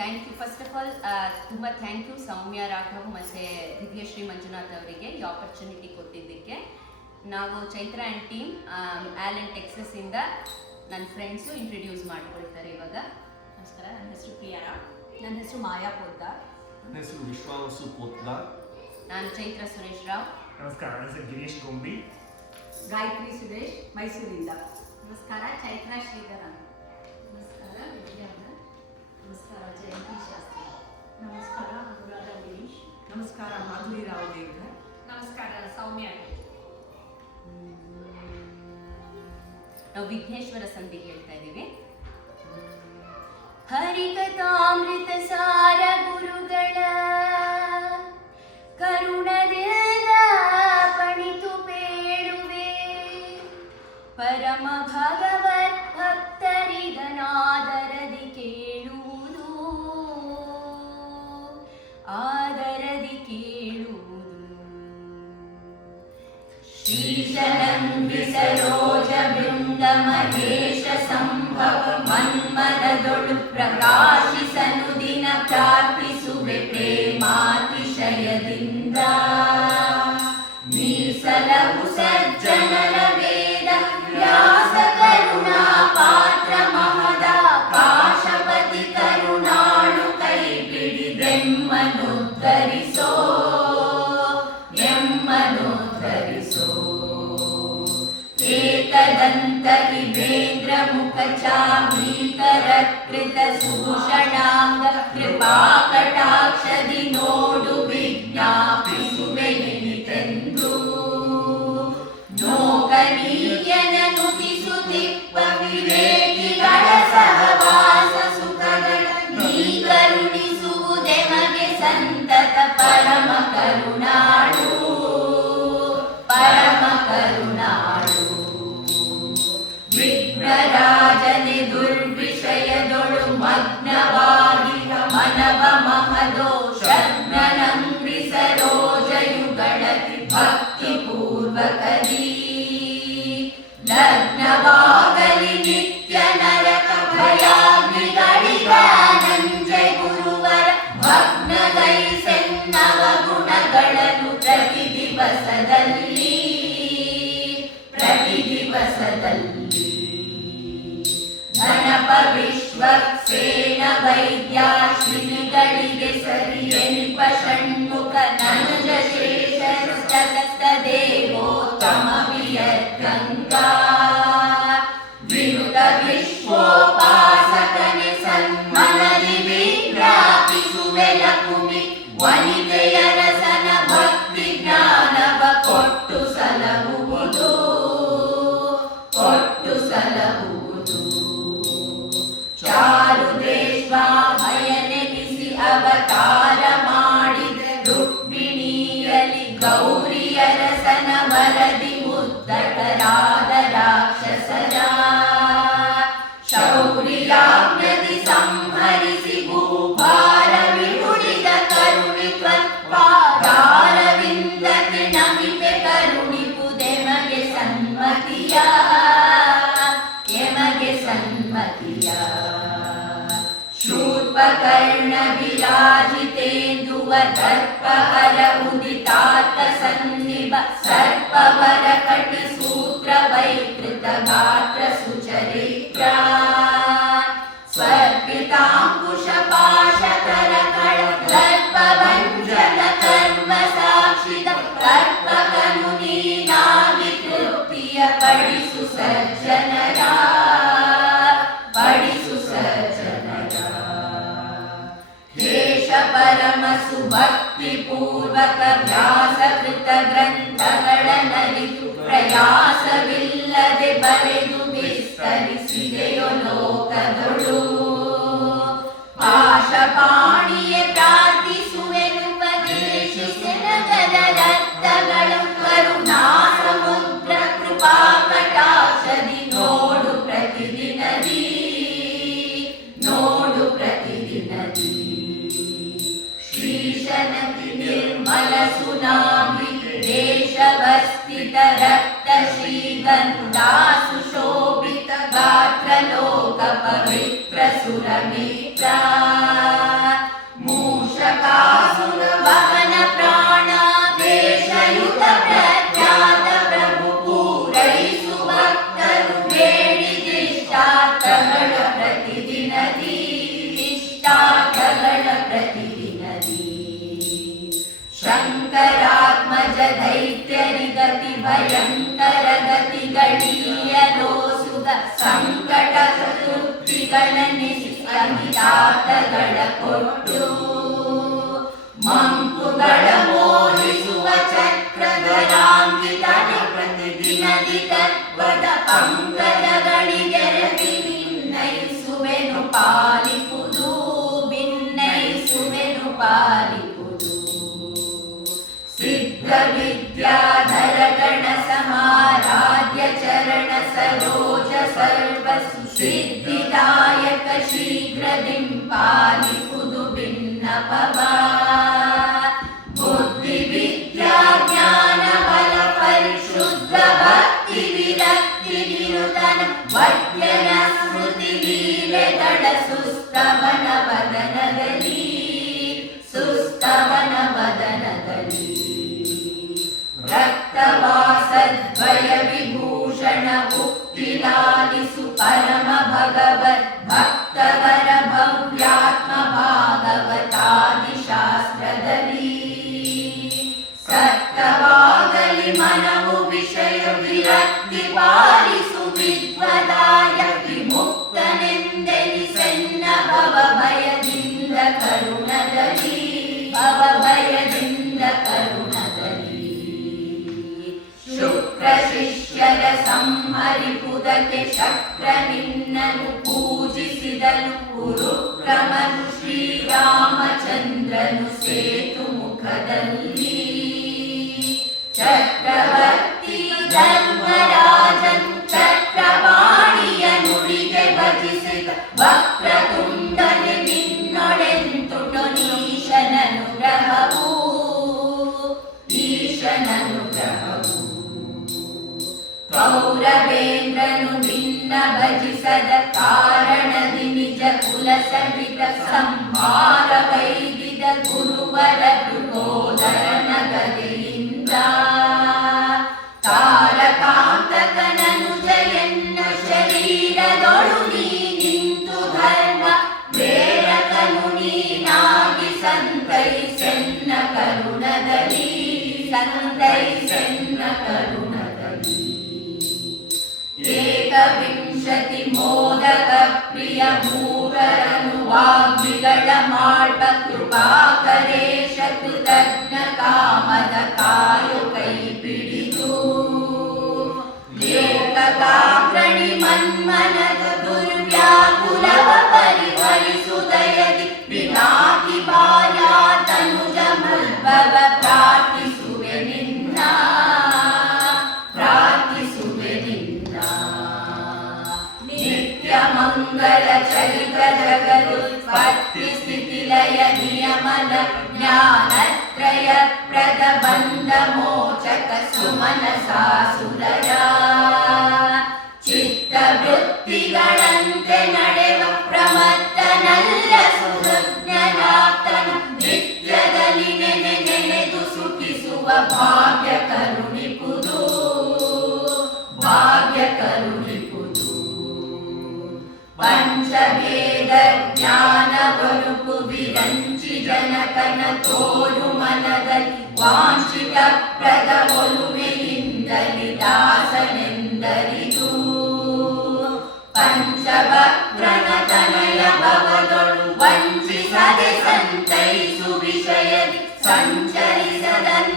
Thank you. First of all ತುಂಬ thank you Soumya Raghav ಮತ್ತು ದಿವ್ಯಶ್ರೀ ಮಂಜುನಾಥ್ ಅವರಿಗೆ ಈ ಆಪರ್ಚುನಿಟಿ ಕೊಟ್ಟಿದ್ದಕ್ಕೆ. ನಾವು ಚೈತ್ರ ಆ್ಯಂಡ್ ಟೀಮ್ ಆ್ಯಲೆನ್ ಟೆಕ್ಸಸ್ಸಿಂದ ನನ್ನ ಫ್ರೆಂಡ್ಸು ಇಂಟ್ರಡ್ಯೂಸ್ ಮಾಡ್ಕೊಳ್ತಾರೆ ಇವಾಗ. ನಮಸ್ಕಾರ, ನನ್ನ ಹೆಸರು ಪ್ರಿಯಾರಾ. ನನ್ನ ಹೆಸರು ಮಾಯಾ ಪೋದ್ದಾರ್. ನನ್ನ ಹೆಸರು ವಿಶ್ವಾಸು ಪೋದ್ದಾರ್. ನಾನು ಚೈತ್ರ ಸುರೇಶ್ ರಾವ್. ನಮಸ್ಕಾರ, ನನ್ನ ಹೆಸರು ಗಿರೀಶ್ ಗೊಂಬಿ. ಗಾಯತ್ರಿ ಸುರೇಶ್, ಮೈಸೂರಿಂದ. ನಮಸ್ಕಾರ, ಚೈತ್ರ ಶ್ರೀಧರನ್. ನಮಸ್ಕಾರ, ವಿದ್ಯಾನ. ನಮಸ್ಕಾರ, ಜಯಂತಿ ಶಾಸ್ತ್ರಿ. ನಮಸ್ಕಾರ, ಅನುರಾಧ ಗಿರೀಶ್. ನಮಸ್ಕಾರ, ಮಾಧುರಿ ರಾವ್ ದೇವ್ಕರ್. ನಮಸ್ಕಾರ, ಸೌಮ್ಯ. ನಾವು ವಿಘ್ನೇಶ್ವರ ಸಂಧಿಗೆ ಹೇಳ್ತಾ ಇದ್ದೀವಿ. ಹರಿಕಥಾಮೃತ ಸಾರ ಗುರುಗಳ ಕರುಣದಿಂದ ಪಣಿತು ಬೇಡುವೆ, ಪರಮ ಭಗವತ್ ಭಕ್ತರಿಗನಾದರದಿ ಕೇಳುವುದು, ಆದರದಿ ಕೇಳುವುದು. ಶ್ರೀಶನಂದಿ ಸರೋಜ ಬೃಂದ ಮಹೇಶ ಸಂಭವ ಮನ್ಮನದೊಳು ಪ್ರಕಾಶಿಸನು ದಿನ ಪ್ರಾರ್ಥಿಸುವೆ ಪ್ರೇಮಾತಿಶಯದಿಂದ. ಮೀಸಲವು ಸಜ್ಜನರ ವೇದ ವ್ಯಾಸ ಕರುಣಾ ಪಾತ್ರ ಮಹದ ಕಾಶಪತಿ ಕರುಣಾಳು ಕೈ ಬಿಡಿದೆಮ್ಮನುದ್ಧರಿಸೋ, ಎಮ್ಮನುದ್ಧರಿಸೋ. ಏಕದಂತ ವಿಭೇಂದ್ರ ಮುಖ ಚಾಮೀಕರ ಕೃತ ಸುಭೂಷಣಾಂಗ ಕೃಪಾ ಕಟಾಕ್ಷದಿ ನೋಡು ವಿಜ್ಞಾಪಿಸುವೆ ಎನಿತೆಂದು. ನೋಕನೀಯನ ನುತಿಸುತ್ತಿಪ್ಪ ವಿವೇಕಿಗಳ ಸಹವಾಸ ಸುಖಗಳ ನೀ ಕರುಣಿಸುವುದೆಮಗೆ ಸಂತತ ಪರಮ ಕರುಣಾಳು, ಪರಮ ಕರುಣಾಳು. ವಿಘ್ನರಾಜನೆ ದುರ್ವಿಷಯದೊಳು ಮಗ್ನವಾಗಿಹ ಮನವ ಮಹದೋಷಜ್ಞನಂಗ್ರಿ ಸರೋಜಯುಗಳತಿ ಭಕ್ತಿ ಪೂರ್ವಕದಿ. ಲಗ್ನವಾಗಲಿ ನಿತ್ಯ ನರಕ ಭಯಾಗ್ನಿಗಳಿಗಾನಂಜೆ ಗುರುವರ ಭಗ್ನಗೈಸೆನ್ನವ ಗುಣಗಳನ್ನು ಪ್ರತಿ ದಿವಸದಲ್ಲಿ, ಪ್ರತಿ ದಿವಸದಲ್ಲಿ. ಗಣಪ ವಿಶ್ವಕ್ಸೇನ ವೈದ್ಯಾಶ್ವಿನಿಗಳಿಗೆ ಸರಿಯನಿಪ ಷಣ್ಮುಖ ನನುಜ ಶೇಷ ಸತತ ದೇವೋತ್ತಮ ವಿಯದ್ಗಂಗಾ. ವಿನುತ ವಿಶ್ವೋಪಾಸಕನೆ ಸನ್ಮನದಿ ವಿಜ್ಞಾಪಿಸುವೆ ಲಕುಮಿ ವನಿತೆಯರಸನ ಭಕ್ತಿ ಜ್ಞಾನವ ಕೊಟ್ಟು ಸಲಹುವುದು, ಕೊಟ್ಟು ಸಲಹುವುದು. ಚಾರುದೇಶ್ವಾಭಯನೆನಿಸಿ ಅವತಾರ ಮಾಡಿದ ರುಕ್ಮಿಣಿಯಲಿ ಗೌರಿಯರಸನ ವರದಿ ಉದ್ದಟರಾದ ರಾಕ್ಷಸರ ಶೌರ್ಯಾಜ್ಞದಿ ಸಂಹರಿಸಿ ಭೂಭಾರ ವಿಹುಳಿದ ಕರುಣಿತ್ವತ್ಪಾದಾರವಿಂದಕ್ಕೆ ನಮಿಪೆ ಕರುಣಿಪುದೆಮಗೆ ಸನ್ಮತಿಯ, ಎಮಗೆ ಸನ್ಮತಿಯ. ಶೂರ್ಪಕರ್ಣ ವಿರಾಜಿತೇಂದುವ ದರ್ಪಹರ ಉದಿತಾರ್ಥ ಸನ್ನಿಭ ಸರ್ಪವರ ಕಟಿ ಸೂತ್ರ ವೈಕೃತ ಗಾತ್ರ ಸುಚರಿತ್ರ. ಸ್ವರ್ಪಿತಾಂಕುಶ ಪಾಶಕರ ಕಳ ದರ್ಪಭಂಜನ ಕರ್ಮ ಸಾಕ್ಷಿದ ಕರ್ಪಕನು ನೀನಾಗಿ ತೃಪ್ತಿಯ ಪಡಿಸು ಸಜ್ಜನರ, ಪಡಿಸು ಸಜ್ಜನರ. ಹೇಶ ಪರಮ ಸುಭಕ್ತಿ ಪೂರ್ವಕ ವ್ಯಾಸಕೃತ ಗ್ರಂಥಗಳನ್ನರಿತು ಪ್ರಯಾಸವಿಲ್ಲದೆ ಬರೆದು ವಿಸ್ತರಿಸಿದೆಯೋ ಲೋಕದೊಳು. ಪಾಶಪಾಣಿಯೇ ಪ್ರಾರ್ಥಿಸುವೆನುಪದೇಶಿಸೆನಗದರರ್ಥಗಳು ಕರುಣಾ ಸಮುದ್ರ ಕೃಪಾ ಕಟಾಕ್ಷದಿ ನೋಡು ಪ್ರತಿದಿನದಿ, ನೋಡು ಪ್ರತಿದಿನದಿ. ಶ್ರೀಶನದಿ ನಿರ್ಮಲ ಸುನಾಮಿ ದೇಶವಸ್ಥಿತ ರಕ್ತ ಶ್ರೀಗಂಧಾ ಸುಶೋಭಿತ ಗಾತ್ರ ಲೋಕ ಪವಿತ್ರ ಸುರಮಿತ್ರ. ಗತಿ ಇಷ್ಟಾರ್ಥಗಳ ಪ್ರತಿದಿನದಿ ಶಂಕರಾತ್ಮಜ ದೈತ್ಯರಿಗತಿ ಭಯಂಕರ ಗತಿಗಳೀಯಲೋ ಸುಖ ಸಂಕಟ ಚತುರ್ಥಿಗಳೆನಿಸಿ ಅಮಿತಾರ್ಥಗಳ ಕೊಟ್ಟು ಮಂಕುಗಳ ಮೋಹಿಸುವ ಚಕ್ರಧರಾಂಕಿತ ಪ್ರತಿದಿನದಿ ತತ್ವದ ಪಂಕಜಗಳಿಗೆ ಭಿನ್ನಯಿಸುವೆನು ಪಾಲಿಪುದು ಭಿನ್ನಯಿಸುವೆನು ಪಾಲಿಪುದು ಸಿದ್ಧ ವಿದ್ಯಾಧರ ಗಣ ಸಮಾರಾಧ್ಯ ಚರಣ ಸರೋಜ ಸರ್ವ ಸಿದ್ಧಿದಾಯಕ ಶೀಘ್ರದಿಂ ಪಾಲಿಪುದು ಭಿನ್ನಪವ ಬುದ್ಧಿ ವಿದ್ಯಾ ಜ್ಞಾನ ಬಲ ಪರಿಶುದ್ಧ ಭಕ್ತಿ ವಿರಕ್ತಿ ನಿರುತನ ವೈದ್ಯನ ಸ್ಮೃತಿ ಲೀಲೆಗಳ ಸುಸ್ತವನ ವದನದಲ್ಲಿ ಸುಸ್ತವನ ವದನದಲ್ಲಿ ರಕ್ತವಾಸದ್ವಯ ವಿಭೂಷಣ ಮುಕ್ತಿಲಾಲಿಸು ಪರಮ ಭಗವದ್ ಭಕ್ತವರ ಭವ್ಯಾತ್ಮ ಭಾಗವತಾದಿ ಶಾಸ್ತ್ರದಲ್ಲಿ ಸತ್ತವಾಗಲಿ ಮನವು ವಿಷಯ ವಿರಕ್ತಿ ಪಾಲಿಸು ವಿದ್ವದಾಯ ವಿಮುಕ್ತನೆಂದೆನಿಸೆನ್ನ ಭವ ಭಯದಿಂದ ಕರುಣದಲ್ಲಿ ಭವ ಭಯದಿಂದ ಕರುಣದಲ್ಲಿ ಶುಕ್ರ ಶಿಷ್ಯರ ಸಂಹರಿಪುದಕ್ಕೆ ಶಕ್ರ ನಿನ್ನನು ಪೂಜಿಸಿದನು ಕುರುಕ್ರಮನು ಶ್ರೀರಾಮಚಂದ್ರನು ಸೇತು ಮುಖದಲ್ಲಿ ಚಕ್ರವರ್ತಿ ಧರ್ಮರಾಜನು ಚಕ್ರವಾಣಿಯ ನುಡಿಗೆ ಭಜಿಸಿದ ವಕ್ರತುಂಡನೆ ನಿನ್ನೊಡೆಂತುಟು ಈಶನನುಗ್ರಹವು ಈಶನನುಗ್ರಹವು ಕೌರವೇಂದ್ರನು ನಿನ್ನ ಭಜಿಸದ ಕಾರಣದಿ ನಿಜ ಕುಲ ಸಹಿತ ಸಂಹಾರ ಕೈದಿದ ಗುರುವರ ದುರ್ಗೋದರನ ಗದೆಯಿಂದ ತಾರಕಾಂತಕನನು ಜಯನ್ನ ಶರೀರದೊಳು ನೀ ನಿಂತು ಧರ್ಮ ಪ್ರೇರಕನು ನೀನಾಗಿ ಸಂತೈಸೆನ್ನ ಕರುಣದಲ್ಲಿ ಸಂತೈಸೆನ್ನ ಕರುಣದಲ್ಲಿ ಏಕವಿಂಶತಿ ಮೋದಕ ಪ್ರಿಯ ಮೂರರನು ವಾಗ್ಮಿಗಳ ಮಾಳ್ಪ ಕೃಪಾಕರೇಶ ಕೃತಜ್ಞ ಕಾಮದ ಕಾಯು ಕೈ ಪಿಡಿದು ಏಕಕಾಗ್ರಣಿ ಮನ್ಮನದ ದುರ್ವ್ಯಾಕುಲವ ಪರಿಹರಿಸುದಯದಿ ಪಿನಾಕಿ ಬಾಯಾ ತನುಜ ಮುದ್ಭವ ಪ್ರಾರ್ಥಿಸುವೆ ನಿನ್ನ ಪ್ರಾರ್ಥಿಸುವೆ ನಿನ್ನ ನಿತ್ಯ ಮಂಗಲ ಚರಿತ ಜಗದುತ್ಪತ್ತಿ ಸ್ಥಿತಿ ಲಯ ನಿಯಮನ ಜ್ಞಾನತ್ರಯ ಪ್ರದ ಬಂಧ ಮೋಚಕ ಸುಮನ ಸಾಸುರರ ಚಿತ್ತವೃತ್ತಿಗಳಂತೆ ನಡೆವ ಪ್ರಮತ್ತನಲ್ಲ ಸುಹೃಜ್ಞನಾಥನ ನಿತ್ಯದಲ್ಲಿ ನೆನೆ ನೆನೆದು ಸುಖಿಸುವ ಭಾಗ್ಯ ಕರುಣಿಪುದು ಭಾಗ್ಯ ಕರುಣಿಪುದು ಪಂಚವೇದ ಜ್ಞಾನ ಬರುಕು ವಿರಂಚಿ ಜನಕನ ತೋರು ಮನದಲ್ಲಿ ವಾಂಛಿತ ಪ್ರದ ಒಲುಮೆಯಿಂದಲಿ ದಾಸನೆಂದರಿದು ಪಂಚವಕ್ರನ ತನಯ ಭವದೊಳು ವಂಚಿಸದೆ ಸಂತೈಸು ವಿಷಯದಿ ಸಂಚರಿಸದಂದರಲ್ಲಿ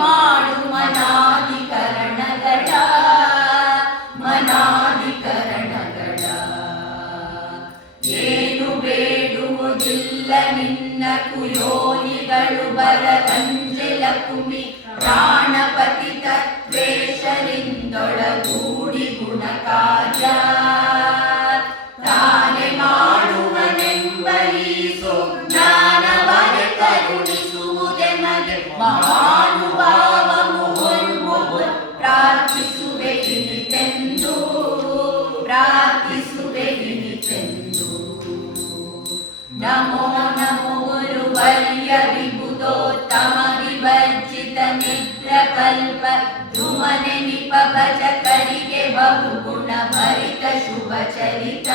ಮಾಡು ಮನಾಧಿಕರಣಗಳ ಮನಾಧಿಕರಣಗಳ ಏನು ಬೇಡುವುದಿಲ್ಲ ನಿನ್ನ ಕುಯೋನಿಗಳು ಬರದಂಜೆಲ ಕುಮಿ ಪ್ರಾಣಪತಿ ತತ್ವೇಶರಿಂದೊಳಗೂಡಿ ಗುಣ ಕಾರ್ಯ ತಾನೆ ಮಾಡುವನೆಂಬರೀಸೋ ಜ್ಞಾನವನೆ ಕರುಣಿಸುವುದೆಮಗೆ ಮಹಾನುಭಾವ ಮುಹುರ್ಮುಹುರ್ ಪ್ರಾರ್ಥಿಸುವೆ ಇನಿತೆಂದು ಪ್ರಾರ್ಥಿಸುವೆ ಇನಿತೆಂದು ನಮೋ ನಮೋ ಗುರುವರ್ಯ ವಿಬುಧೋತ್ತಮ ವಿಭರ್ಜಿತ ನಿದ್ರ ಕಲ್ಪ ಧ್ರುಮನೆ ನಿಪ ಭಜಕರಿಗೆ ಬಹುಗುಣ ಭರಿತ ಶುಭ ಚರಿತ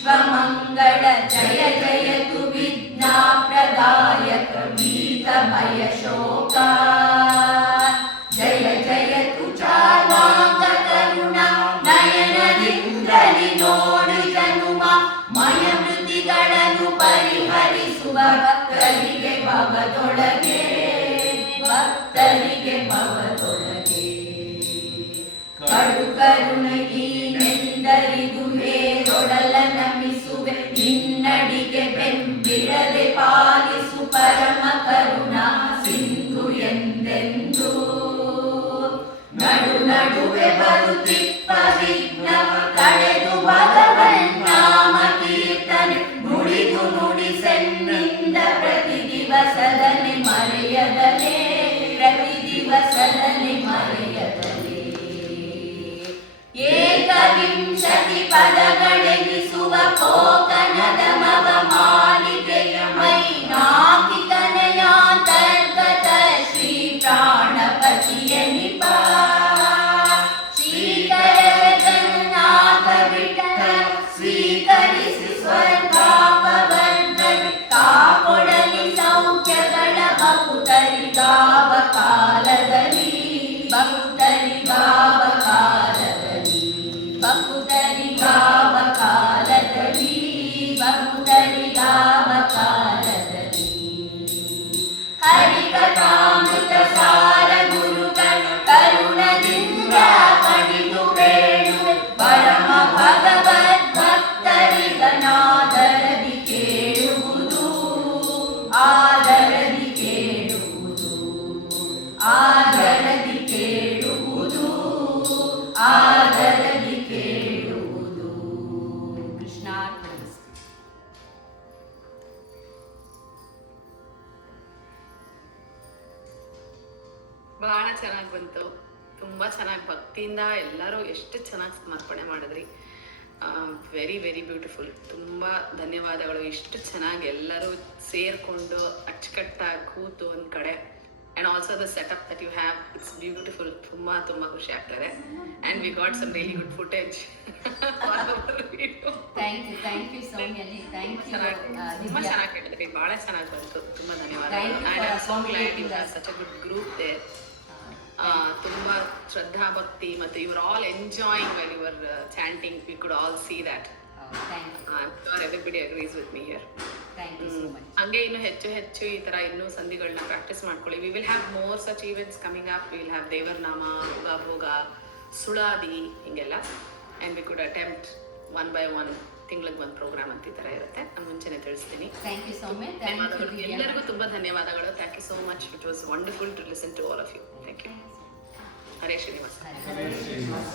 विश्वमङ्गल जय जयतु विद्याप्रदायक भीतभयशोका जय जयतु चार्वाङ्ग करुणा नयनದಿಂದಲಿ ನೋಡಿ ಜನುಮ ಮಯಮೃತಿಗಳನ್ನು ಪರಿಹರಿಸುವ ಭಕ್ತರಿಗೆ ಭವದೊಳಗೆ ಕಡು ಕರುಣೆಗೀನೆಂದರಿದು ಹೇರೊಡಲ ನಮಿಸುವೆ ನಿನ್ನಡಿಗೆ ಬೆಂಬಿಡದೆ ಪಾಲಿಸು ಪರಮ ಕರುಣಾ ಸಿಂಧು ಎಂದೆಂದು ನಡು ನಡುವೆ ಬರುತ್ತಿಪ್ಪ ವಿಘ್ನ ಕಳೆದು ಭಗವನ್ನಾಮ ಕೀರ್ತನೆ ನುಡಿದು ನುಡಿಸೆನ್ನಿಂದ ಪ್ರತಿ ದಿವಸದಲ್ಲಿ ಮರೆಯದಲೇ ಪ್ರತಿ ದಿವಸದಲ್ಲಿ ಮರೆಯದಲೇ ಏಕವಿಂಶತಿ ಪದಗಳೆನಿಸುವ ಕೋಕನದ ಮವ ಮಾಲಿಕೆಯ ಮೈನಾಕಿತನೆಯಾಂತರ್ಗತ ಶ್ರೀ ಪ್ರಾಣಪತಿಯ ನಿಪ ಶ್ರೀಕರಜನಾಥ ವಿಠಲ ಸ್ವೀಕರಿಸಿ ಸ್ವರ್ಗಾಪವರ್ಗಕ್ಕೆ ಕಾಕೊಡಲಿ ಸೌಖ್ಯಗಳ ಬಹುತರಿಗಾವ ಕಾಲದಲ್ಲಿ ಬಹುತರಿಗಾವ ಕಾಲದಲ್ಲಿ ಬಹುತರಿಗಾವ ಕಾಲದಲ್ಲಿ ಬಹುತರಿಗಾವ ಕಾಲದಲ್ಲಿ ಹರಿಕಥಾಮೃತ ಸಾರ ಗುರುಗಳು ಕರುಣದಿಂದ ಪಡಿದು ಬೇಡುವೆ ಪರಮ ಭಗವದ್ ಭಕ್ತರಿಗನಾದರದಿ ಕೇಳುವುದು ಆದರದಿ ಕೇಳುವುದು ಆದರದಿ ಕೇಳುವುದು ಆದರದಿ ಕೇಳುವುದು ಕೃಷ್ಣಾರ್ಪಣಮಸ್ತು. ಬಹಳ ಚೆನ್ನಾಗಿ ಬಂತು. ತುಂಬ ಚೆನ್ನಾಗಿ ಭಕ್ತಿಯಿಂದ ಎಲ್ಲರೂ ಎಷ್ಟು ಚೆನ್ನಾಗಿ ಸಮರ್ಪಣೆ ಮಾಡಿದ್ರಿ. Very very beautiful. ತುಂಬ ಧನ್ಯವಾದಗಳು. ಇಷ್ಟು ಚೆನ್ನಾಗಿ ಎಲ್ಲರೂ ಸೇರಿಕೊಂಡು ಅಚ್ಚುಕಟ್ಟಾಗಿ ಕೂತು ಒಂದು ಕಡೆ and also the setup that you have it's beautiful. ತುಂಬ ತುಂಬ ಖುಷಿ ಆಗ್ತದೆ. And we got some really good footage. Thank you Soumyali. Thank you ತುಂಬ ಚೆನ್ನಾಗಿ ಹೇಳಿದ್ರಿ. ಭಾಳ ಚೆನ್ನಾಗಿ ಬಂತು. ತುಂಬ ಧನ್ಯವಾದಗಳು. Thank you and I am so for glad you accommodating have us. Such a good group there. ತುಂಬ ಶ್ರದ್ಧಾ ಭಕ್ತಿ ಮತ್ತು you are all enjoying well you are chanting. We could all see that. Everybody agrees with me here. Thank you so much. ಹಂಗೆ ಇನ್ನು ಹೆಚ್ಚು ಹೆಚ್ಚು ಈ ಥರ ಇನ್ನೂ ಸಂಧಿಗಳನ್ನ ಪ್ರಾಕ್ಟೀಸ್ ಮಾಡ್ಕೊಳ್ಳಿ. We will have more such events coming up. We will have ದೇವರನಾಮ, ಭೋಗ, ಸುಳಾದಿ ಹಿಂಗೆಲ್ಲ. And we could attempt 1 by 1 ತಿಂಗಳಿಗೆ ಒಂದು ಪ್ರೋಗ್ರಾಮ್ ಅಂತ ಈ ಥರ ಇರುತ್ತೆ. ನಾನು ಮುಂಚೆನೆ ತಿಳಿಸ್ತೀನಿ. Thank you Soumya. ಎಲ್ಲರಿಗೂ ತುಂಬ ಧನ್ಯವಾದಗಳು. Thank you so much. It was wonderful to listen to all of you. Thank you. Hare Srinivasa. Hare Srinivasa.